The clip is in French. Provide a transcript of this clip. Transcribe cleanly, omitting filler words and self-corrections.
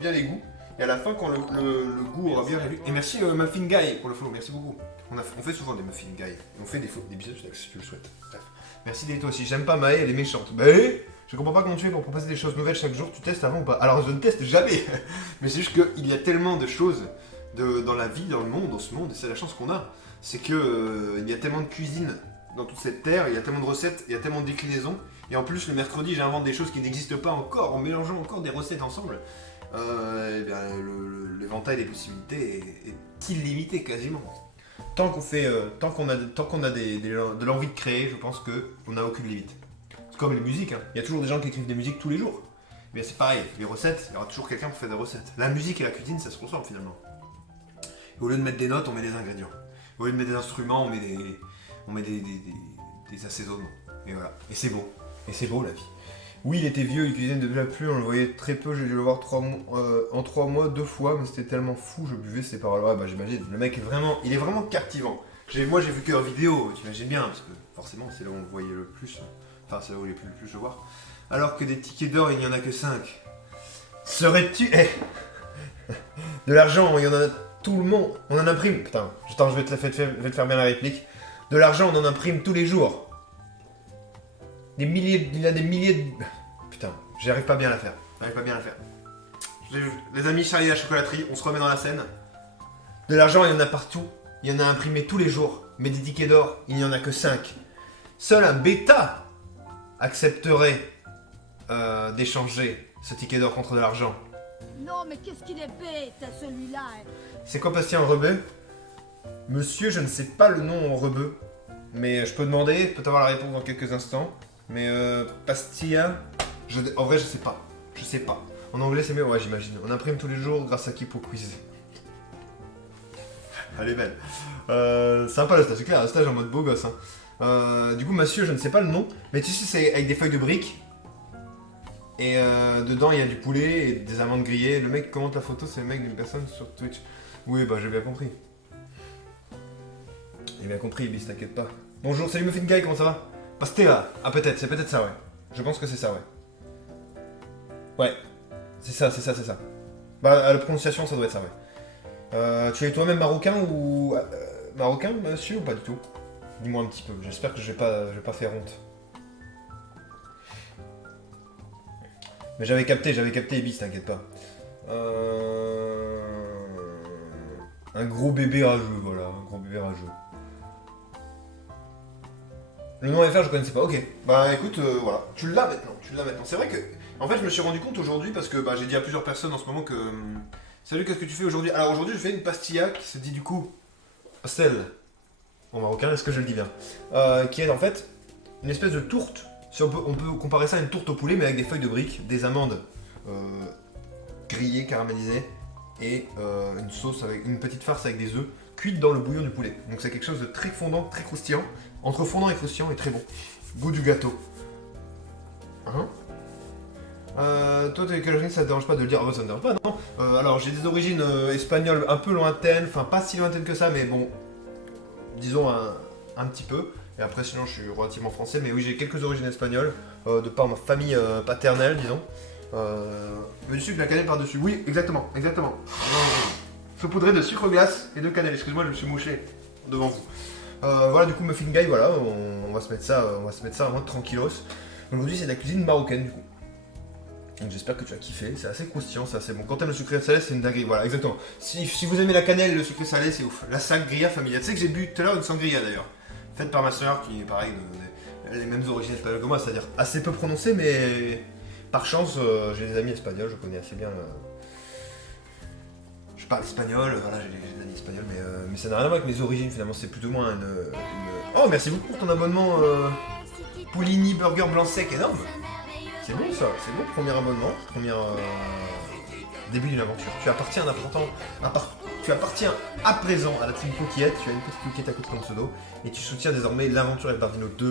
bien les goûts. Et à la fin, quand le goût aura bien réduit. Et merci Muffin Guy pour le follow, merci beaucoup. On fait souvent des Muffin Guy. Et on fait des bisous si tu le souhaites. Bref. Merci d'être toi aussi. J'aime pas Maë, elle est méchante. Bah je comprends pas comment tu fais pour proposer des choses nouvelles chaque jour. Tu testes avant ou pas? Alors je ne teste jamais. Mais c'est juste qu'il y a tellement de choses dans la vie, dans le monde, dans ce monde, et c'est la chance qu'on a. C'est que il y a tellement de cuisine dans toute cette terre, il y a tellement de recettes, il y a tellement de déclinaisons. Et en plus, le mercredi, j'invente des choses qui n'existent pas encore, en mélangeant encore des recettes ensemble. Eh bien, l'éventail des possibilités est illimité quasiment. Tant qu'on a de l'envie de créer, je pense qu'on n'a aucune limite. C'est comme les musiques, hein. Il y a toujours des gens qui écrivent des musiques tous les jours. Mais c'est pareil, les recettes, il y aura toujours quelqu'un pour faire des recettes. La musique et la cuisine, ça se ressemble finalement. Et au lieu de mettre des notes, on met des ingrédients. Au lieu de mettre des instruments, on met des assaisonnements. Et voilà. Et c'est beau. Et c'est beau la vie. Oui, il était vieux, il cuisinait de plus, on le voyait très peu, j'ai dû le voir en 3 mois, 2 fois, mais c'était tellement fou, je buvais ses paroles. Ouais, bah j'imagine, le mec il est vraiment captivant. Moi j'ai vu que leur vidéo, t'imagines bien, parce que forcément c'est là où on le voyait le plus, enfin c'est là où il est le plus le voir. Alors que des tickets d'or, il n'y en a que 5. Serais-tu... De l'argent, il y en a tout le monde, on en imprime... Putain, attends, je vais te faire bien la réplique. De l'argent, on en imprime tous les jours. Il a des milliers de... Putain, j'arrive pas bien à la faire. Les amis, Charlie la chocolaterie, on se remet dans la scène. De l'argent, il y en a partout. Il y en a imprimé tous les jours. Mais des tickets d'or, il n'y en a que 5. Seul un bêta accepterait d'échanger ce ticket d'or contre de l'argent. Non, mais qu'est-ce qu'il est bête, celui-là. C'est quoi Bastien Rebeu? Monsieur, je ne sais pas le nom en rebeu. Mais je peux demander, peut avoir la réponse dans quelques instants. Mais Pastilla, en vrai je sais pas. Je sais pas. En anglais c'est mieux, ouais j'imagine. On imprime tous les jours grâce à Kipo Quiz. Elle est belle. Sympa le stage, c'est clair, un stage en mode beau gosse. Hein. Du coup monsieur, je ne sais pas le nom, mais tu sais c'est avec des feuilles de briques. Et dedans il y a du poulet et des amandes grillées. Le mec qui commente la photo, c'est le mec d'une personne sur Twitch. Oui bah j'ai bien compris. J'ai bien compris, Ibis, t'inquiète pas. Bonjour, salut Muffin Guy, comment ça va? Pastella. Ah peut-être, c'est peut-être ça, ouais. Je pense que c'est ça, ouais. Ouais. C'est ça. Bah, la prononciation, ça doit être ça, ouais. Tu es toi-même marocain ou... marocain, monsieur, ou pas du tout? Dis-moi un petit peu, j'espère que je vais pas faire honte. Mais j'avais capté, Ibis, t'inquiète pas. Un gros bébé rageux, voilà, un gros bébé rageux. Le nom FR je connaissais pas, ok. Bah écoute, voilà, tu l'as maintenant. C'est vrai que, en fait je me suis rendu compte aujourd'hui, parce que bah, j'ai dit à plusieurs personnes en ce moment que... Salut, qu'est-ce que tu fais aujourd'hui? Alors aujourd'hui je fais une pastilla qui se dit du coup... Pastel. En marocain, est-ce que je le dis bien? Qui est en fait une espèce de tourte. Si on peut comparer ça à une tourte au poulet, mais avec des feuilles de briques, des amandes grillées, caramélisées, et une sauce avec une petite farce avec des œufs, cuites dans le bouillon du poulet. Donc c'est quelque chose de très fondant, très croustillant. Entre fondant et croustillant et très bon. Goût du gâteau. Hein? Toi, t'as quelle origine, ça te dérange pas de le dire? Oh, ça me dérange pas, non. Alors, j'ai des origines espagnoles un peu lointaines, enfin pas si lointaines que ça, mais bon, disons un petit peu. Et après, sinon, je suis relativement français, mais oui, j'ai quelques origines espagnoles, de par ma famille paternelle, disons. Mais du sucre, de la cannelle par-dessus. Oui, exactement. Saupoudré de sucre glace et de cannelle. Excuse-moi, je me suis mouché devant vous. Voilà, du coup, Muffin Guy, voilà, on va se mettre ça en mode tranquillos. Aujourd'hui, c'est de la cuisine marocaine, du coup. Donc j'espère que tu as kiffé, c'est assez croustillant, c'est assez bon. Quand t'aimes le sucré salé, c'est une dinguerie, voilà, exactement. Si vous aimez la cannelle et le sucré salé, c'est ouf. La sangria familiale. Tu sais que j'ai bu tout à l'heure une sangria d'ailleurs, faite par ma soeur, qui est pareil, les mêmes origines espagnoles que moi, c'est-à-dire assez peu prononcée, mais par chance, j'ai des amis espagnols, je connais assez bien. Je parle espagnol, voilà, j'ai des amis espagnols, mais ça n'a rien à voir avec mes origines finalement, c'est plus ou moins une... Oh, merci beaucoup pour ton abonnement, Poulini Burger Blanc Sec, énorme. C'est bon ça, c'est bon, premier abonnement, début d'une aventure. Tu appartiens à présent à la team Coquillette, tu as une petite coquillette à côté de ton pseudo, et tu soutiens désormais l'aventure El Bardino 2